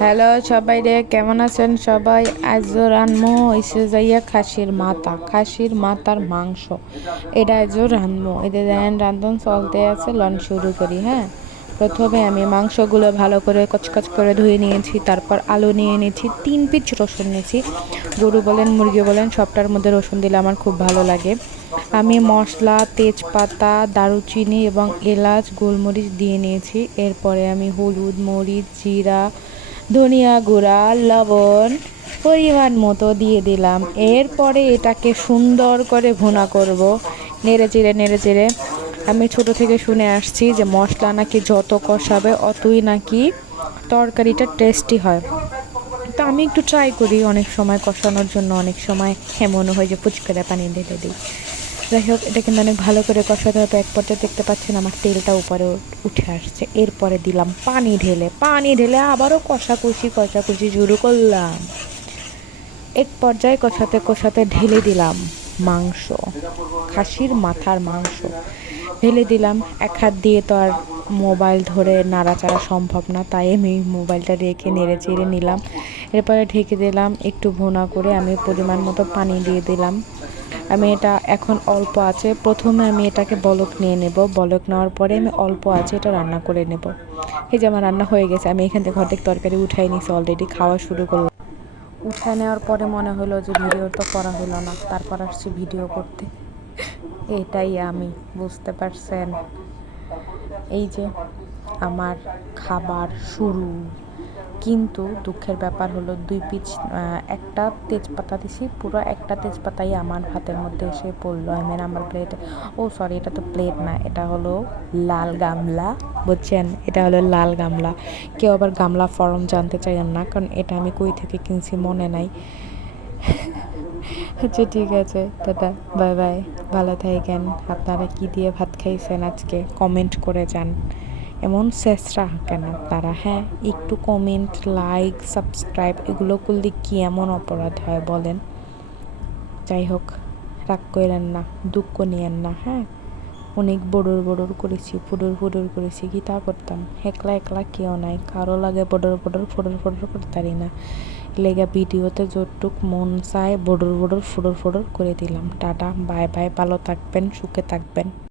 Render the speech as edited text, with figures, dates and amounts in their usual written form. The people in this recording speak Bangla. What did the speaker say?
হ্যালো সবাই রে, কেমন আছেন সবাই? আজ রানমো হইছে যাইয়া খাসির মাথার মাংস। এটা আজ রানমো, এটা দেন রান্ধন চলতে আছে। লন শুরু করি। হ্যাঁ, প্রথমে আমি মাংসগুলো ভালো করে কচকচ করে ধুয়ে নিয়েছি। তারপর আলু নিয়ে নিয়েছি, 3 পিস রসুন নিয়েছি। গরু বলেন মুরগি বলেন সবটার মধ্যে রসুন দিলে আমার খুব ভালো লাগে। আমি মশলা, তেজপাতা, দারুচিনি এবং এলাচ, গোলমরিচ দিয়ে নিয়েছি। এরপরে আমি হলুদ, মরিচ, জিরা, ধনিয়া গুঁড়া, লবণ পরিমাণ মতো দিয়ে দিলাম। এরপরে এটাকে সুন্দর করে ভুনা করব, নেড়ে চেড়ে। আমি ছোট থেকে শুনে আসছি যে মশলা নাকি যত কষাবে অতই নাকি তরকারিটা টেস্টি হয়। তো আমি একটু ট্রাই করি অনেক সময় কষানোর জন্য, অনেক সময় এমনও হয় যে ফুচকারে পানি ঢেলে দিই। যাই হোক, এটা কিন্তু অনেক ভালো করে কষাতে হবে। এক পর্যায়ে দেখতে পাচ্ছেন আমার তেলটা উপরে উঠে আসছে। এরপরে দিলাম পানি ঢেলে আবারও কষাকষি শুরু করলাম। এক পর্যায়ে কষাতে ঢেলে দিলাম মাংস, খাসির মাথার মাংস ঢেলে দিলাম। এক হাত দিয়ে তো আর মোবাইল ধরে নাড়াচাড়া সম্ভব না, তাই আমি মোবাইলটা রেখে নেড়ে চেড়ে নিলাম। এরপরে ঢেকে দিলাম। একটু ভুনা করে আমি পরিমাণ মতো পানি দিয়ে দিলাম। আমি এটা এখন অল্প আছে, প্রথমে আমি এটাকে বলক নিয়ে নেব। বলক নেওয়ার পরে আমি অল্প আছে এটা রান্না করে নেব। এই যে আমার রান্না হয়ে গেছে। আমি এখান থেকে অর্ধেক তরকারি উঠাই নিয়েছি, অলরেডি খাওয়া শুরু করলাম। উঠায় নেওয়ার পরে মনে হলো যে ভিডিও তো করা হলো না, তারপর আসছি ভিডিও করতে। এটাই আমি, বুঝতে পারছেন? এই যে আমার খাবার শুরু। কিন্তু দুঃখের ব্যাপার হলো 2 পিস, একটা তেজপাতা দিছি, পুরো একটা তেজপাতাই আমার ভাতের মধ্যে এসে পড়লো। আমার প্লেটে। ও সরি, এটা তো প্লেট না, এটা হলো লাল গামলা। বুঝছেন, এটা হলো লাল গামলা। কেউ আবার গামলা ফর্ম জানতে চাইেন না, কারণ এটা আমি কই থেকে কিনছি মনে নাই। আচ্ছা ঠিক আছে, টাটা, বাই বাই, ভালো থাকেন। আপনারা কি দিয়ে ভাত খাইছেন আজকে কমেন্ট করে যান। এমন শেষরা কেন আপনারা? হ্যাঁ, একটু কমেন্ট, লাইক, সাবস্ক্রাইব এগুলো করলে কি এমন অপরাধ হয় বলেন? যাই হোক, রাগ করেন না, দুঃখ নিয়েন না। হ্যাঁ, অনেক বড়র করেছি, কি তা করতাম? একলা কেউ নাই, কারো লাগে বড়র করতারি না। লেগা ভিডিওতে যতটুক মন চায় বড়র করে দিলাম। টাটা, বাই বাই, ভালো থাকবেন, সুখে থাকবেন।